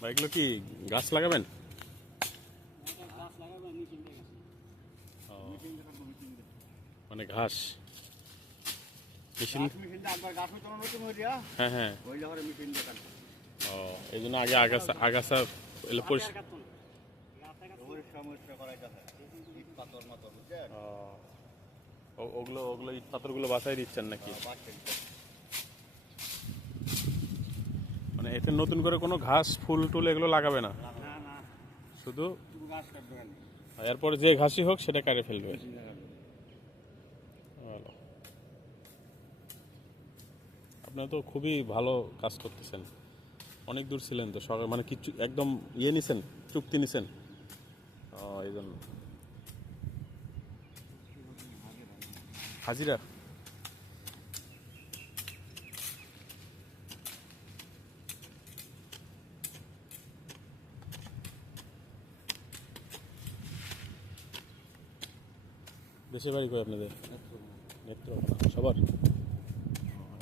বা এগুলো কি গাছ লাগাবেন? ও, মানে ঘাস মেশিন। হ্যাঁ হ্যাঁ। ও, এই জন্য আগে আগাছা এগুলো পরিষ্কার। ওগুলো ওগুলো ইট পাথরগুলো বাছাই দিচ্ছেন নাকি? মানে এতে নতুন করে কোনো ঘাস ফুল টুল এগুলো লাগাবে না, শুধু এরপরে যে ঘাসই হোক সেটা কেটে ফেলবে। ভালো। আপনারা তো খুবই ভালো কাজ করতেছেন। অনেক দূর ছিলেন তো সবাই, মানে কিছু একদম ইয়ে নিছেন, চুক্তি নিছেন। এই জন্য হাজিরা। দেশের বাড়ি কই আপনাদের? নেত্রকোনা। সবার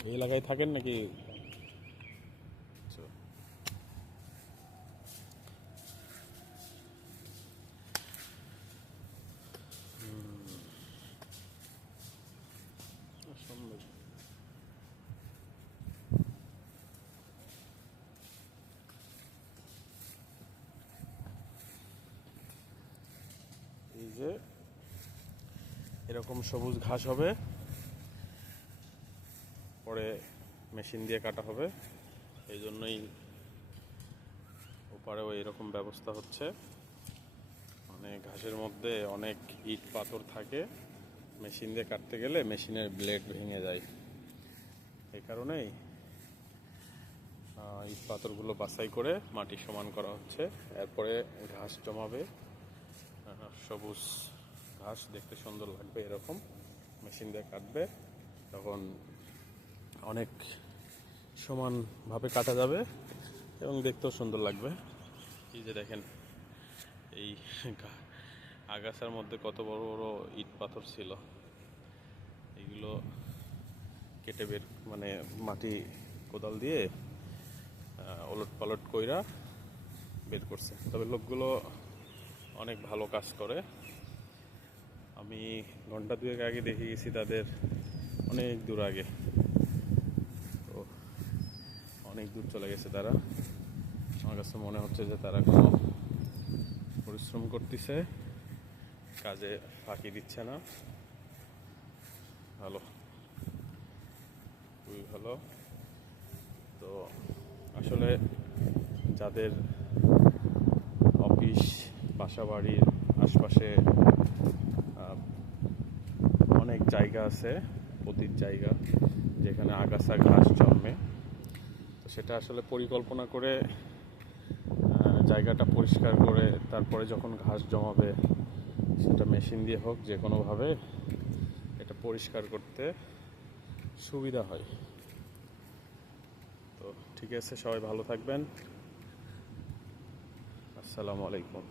এই এলাকায় থাকেন নাকি? আচ্ছা। সুন্দর। এই যে এরকম সবুজ ঘাস হবে, পরে মেশিন দিয়ে কাটা হবে। এই জন্যই ওপারেও এরকম ব্যবস্থা হচ্ছে। মানে ঘাসের মধ্যে অনেক ইট পাথর থাকে, মেশিন দিয়ে কাটতে গেলে মেশিনের ব্লেড ভেঙে যায়। এই কারণেই ইট পাথরগুলো বাছাই করে মাটি সমান করা হচ্ছে। এরপরে ঘাস জমাবে, সবুজ ঘাস দেখতে সুন্দর লাগবে, এরকম মেশিন দিয়ে কাটবে, তখন অনেক সমানভাবে কাটা যাবে এবং দেখতেও সুন্দর লাগবে। এই যে দেখেন, এই আগাছার মধ্যে কত বড় বড় ইট পাথর ছিল, এগুলো কেটে বের, মানে মাটি কোদাল দিয়ে ওলট পালট কইরা বের করছে। তবে লোকগুলো অনেক ভালো কাজ করে। আমি ঘন্টা দুয়েক আগে দেখে গেছি তাদের, অনেক দূর আগে, তো অনেক দূর চলে গেছে তারা। আমার কাছে মনে হচ্ছে যে তারা কোনো পরিশ্রম করতেছে, কাজে ফাঁকি দিচ্ছে না। ভালো, খুবই ভালো। তো আসলে যাদের অফিস বাসা বাড়ির আশপাশে অনেক জায়গা আছে, পতির জায়গা, যেখানে আগাছা ঘাস জন্মে, তো সেটা আসলে পরিকল্পনা করে জায়গাটা পরিষ্কার করে তারপরে যখন ঘাস জমাবে, সেটা মেশিন দিয়ে হোক যে কোনোভাবে এটা পরিষ্কার করতে সুবিধা হয়। তো ঠিক আছে, সবাই ভালো থাকবেন। আসসালামু আলাইকুম।